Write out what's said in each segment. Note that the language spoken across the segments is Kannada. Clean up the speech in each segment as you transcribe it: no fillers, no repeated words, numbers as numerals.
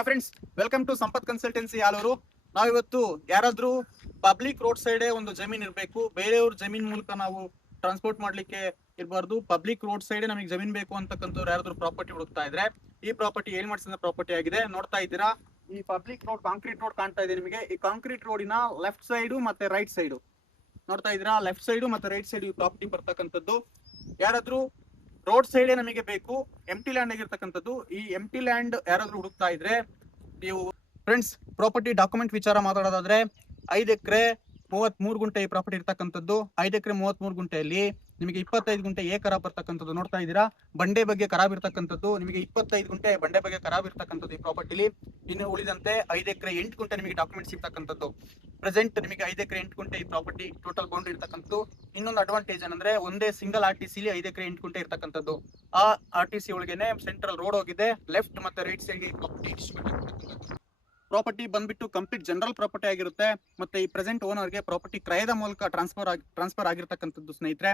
Hi friends, welcome to Sampath consultancy Aluru. ನಾವಿವತ್ತು ಯಾರಾದ್ರೂ ಪಬ್ಲಿಕ್ ರೋಡ್ ಸೈಡ್ ಒಂದು ಜಮೀನ್ ಇರಬೇಕು, ಬೇರೆಯವ್ರ ಜಮೀನ್ ಮೂಲಕ ನಾವು ಟ್ರಾನ್ಸ್ಪೋರ್ಟ್ ಮಾಡ್ಲಿಕ್ಕೆ ಇರಬಾರ್ದು. ಪಬ್ಲಿಕ್ ರೋಡ್ ಸೈಡ್ ನಮಗೆ ಜಮೀನ್ ಬೇಕು ಅಂತಕ್ಕಂಥವ್ರು ಯಾರಾದ್ರೂ ಪ್ರಾಪರ್ಟಿ ಹುಡುಕ್ತಾ ಇದ್ರೆ, ಈ ಪ್ರಾಪರ್ಟಿ ಏನ್ ಮಾಡಿಸಿದ ಪ್ರಾಪರ್ಟಿ ಆಗಿದೆ ನೋಡ್ತಾ ಇದ್ದೀರಾ. ಈ ಪಬ್ಲಿಕ್ ರೋಡ್ ಕಾಂಕ್ರೀಟ್ ರೋಡ್ ಕಾಣ್ತಾ ಇದೆ ನಿಮಗೆ. ಈ ಕಾಂಕ್ರೀಟ್ ರೋಡಿನ ಲೆಫ್ಟ್ ಸೈಡ್ ಮತ್ತೆ ರೈಟ್ ಸೈಡ್ ನೋಡ್ತಾ ಇದ್ದೀರಾ. ಲೆಫ್ಟ್ ಸೈಡ್ ಮತ್ತೆ ರೈಟ್ ಸೈಡ್ ಈ ಪ್ರಾಪರ್ಟಿ ಬರ್ತಕ್ಕಂಥದ್ದು. ಯಾರಾದ್ರೂ ರೋಡ್ ಸೈಡ್ ನಮಗೆ ಬೇಕು, ಎಂಟಿ ಲ್ಯಾಂಡ್ ಆಗಿರ್ತಕ್ಕಂಥದ್ದು. ಈ ಎಂಟಿ ಲ್ಯಾಂಡ್ ಯಾರಾದ್ರೂ ಹುಡುಕ್ತಾ ಇದ್ರೆ ನೀವು ಫ್ರೆಂಡ್ಸ್, ಪ್ರಾಪರ್ಟಿ ಡಾಕ್ಯುಮೆಂಟ್ ವಿಚಾರ ಮಾತಾಡೋದಾದ್ರೆ 5 ಎಕರೆ 33 ಗುಂಟೆ ಈ ಪ್ರಾಪರ್ಟಿ ಇರ್ತಕ್ಕಂಥದ್ದು. 5 ಎಕರೆ 33 ಗುಂಟೆಯಲ್ಲಿ ನಿಮಗೆ 25 ಗುಂಟೆ ಎ ಖರಾಬ್ ಬರ್ತಕ್ಕಂಥದ್ದು ನೋಡ್ತಾ ಇದ್ದೀರಾ. ಬಂಡೆ ಬಗ್ಗೆ ಖರಾಬ್ ಇರ್ತಕ್ಕಂಥದ್ದು, ನಿಮಗೆ 25 ಗುಂಟೆ ಬಂಡೆ ಬಗ್ಗೆ ಖರಾಬ್ ಇರ್ತಕ್ಕಂಥದ್ದು ಈ ಪ್ರಾಪರ್ಟಿಲಿ. ಇನ್ನು ಉಳಿದಂತೆ 5 ಎಕರೆ 8 ಗುಂಟೆ ನಿಮಗೆ ಡಾಕ್ಯುಮೆಂಟ್ಸ್ ಇರ್ತಕ್ಕಂಥದ್ದು. ಪ್ರೆಸೆಂಟ್ ನಿಮಗೆ 5 ಎಕರೆ 8 ಗುಂಟೆ ಈ ಪ್ರಾಪರ್ಟಿ ಟೋಟಲ್ ಬೌಂಡ್ರಿ ಇರ್ತಕ್ಕಂಥದ್ದು. ಇನ್ನೊಂದು ಅಡ್ವಾಂಟೇಜ್ ಏನಂದ್ರೆ ಒಂದೇ ಸಿಂಗಲ್ RTC 5 ಎಕರೆ 8 ಗುಂಟೆ ಇರ್ತಕ್ಕಂಥದ್ದು. ಆ RTC ಒಳಗೇನೆ ಸೆಂಟ್ರಲ್ ರೋಡ್ ಹೋಗಿದೆ. ಲೆಫ್ಟ್ ಮತ್ತೆ ರೈಟ್ ಸೈಡ್ ಪ್ರಾಪರ್ಟಿ ಪ್ರಾಪರ್ಟಿ ಬಂದ್ಬಿಟ್ಟು ಕಂಪ್ಲೀಟ್ ಜನರಲ್ ಪ್ರಾಪರ್ಟಿ ಆಗಿರುತ್ತೆ. ಮತ್ತೆ ಈ ಪ್ರೆಸೆಂಟ್ ಓನರ್ಗೆ ಪ್ರಾಪರ್ಟಿ ಕ್ರಯದ ಮೂಲಕ ಟ್ರಾನ್ಸ್ಫರ್ ಆಗಿರ್ತಕ್ಕಂಥದ್ದು ಸ್ನೇಹಿತರೆ.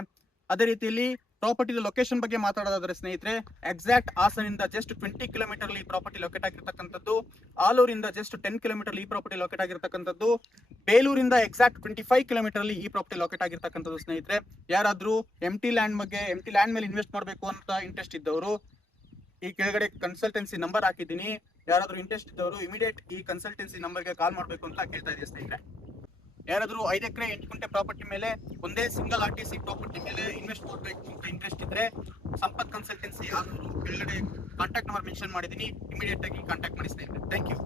ಅದೇ ರೀತಿಯಲ್ಲಿ ಪ್ರಾಪರ್ಟಿ ಲೊಕೇಶನ್ ಬಗ್ಗೆ ಮಾತಾಡೋದಾದ್ರೆ ಸ್ನೇಹಿತರೆ, ಎಕ್ಸಾಕ್ಟ್ ಹಾಸನಿಂದ ಜಸ್ಟ್ 20 ಕಿಲೋಮೀಟರ್ ಈ ಪ್ರಾಪರ್ಟಿ ಲೊಕೇಟ್ ಆಗಿರ್ತಕ್ಕಂಥದ್ದು. ಆಲೂರಿಂದ ಜಸ್ಟ್ 10 ಕಿಲೋಮೀಟರ್ ಈ ಪ್ರಾಪರ್ಟಿ ಲೊಕೇಟ್ ಆಗಿರ್ತಕ್ಕಂಥದ್ದು. ಬೇಲೂರಿಂದ ಎಕ್ಸಾಕ್ಟ್ 25 ಕಿಲೋಮೀಟರ್ ಈ ಪ್ರಾಪರ್ಟಿ ಲೊಕೇಟ್ ಆಗಿರ್ತಕ್ಕಂಥದ್ದು ಸ್ನೇಹಿತರೆ. ಯಾರಾದ್ರೂ ಎಂಟಿ ಲ್ಯಾಂಡ್ ಮೇಲೆ ಇನ್ವೆಸ್ಟ್ ಮಾಡಬೇಕು ಅಂತ ಇಂಟ್ರೆಸ್ಟ್ ಇದ್ದವರು, ಈ ಕೆಳಗಡೆ ಕನ್ಸಲ್ಟೆನ್ಸಿ ನಂಬರ್ ಹಾಕಿದ್ದೀನಿ. ಯಾರಾದ್ರೂ ಇಂಟ್ರೆಸ್ಟ್ ಇದ್ದವರು ಇಮಿಡಿಯೇಟ್ ಈ ಕನ್ಸಲ್ಟೆನ್ಸಿ ನಂಬರ್ಗೆ ಕಾಲ್ ಮಾಡಬೇಕು ಅಂತ ಕೇಳ್ತಾ ಇದ್ದೀವಿ ಸ್ನೇಹಿತರೆ. ಯಾರಾದ್ರೂ 5 ಎಕರೆ 8 ಗುಂಟೆ ಪ್ರಾಪರ್ಟಿ ಮೇಲೆ ಒಂದೇ ಸಿಂಗಲ್ RTC ಪ್ರಾಪರ್ಟಿ ಮೇಲೆ ಇನ್ವೆಸ್ಟ್ ಮಾಡಬೇಕು ಅಂತ ಇಂಟ್ರೆಸ್ಟ್ ಇದ್ರೆ ಸಂಪತ್ ಕನ್ಸಲ್ಟೆನ್ಸಿ ಆಲೂರು ಕೆಳಗಡೆ ಕಾಂಟ್ಯಾಕ್ಟ್ ನಂಬರ್ ಮೆನ್ಷನ್ ಮಾಡಿದ್ದೀನಿ. ಇಮಿಡಿಯೇಟ್ ಆಗಿ ಕಾಂಟ್ಯಾಕ್ಟ್ ಮಾಡಿ ಸ್ನೇಹಿತರೆ. Thank you.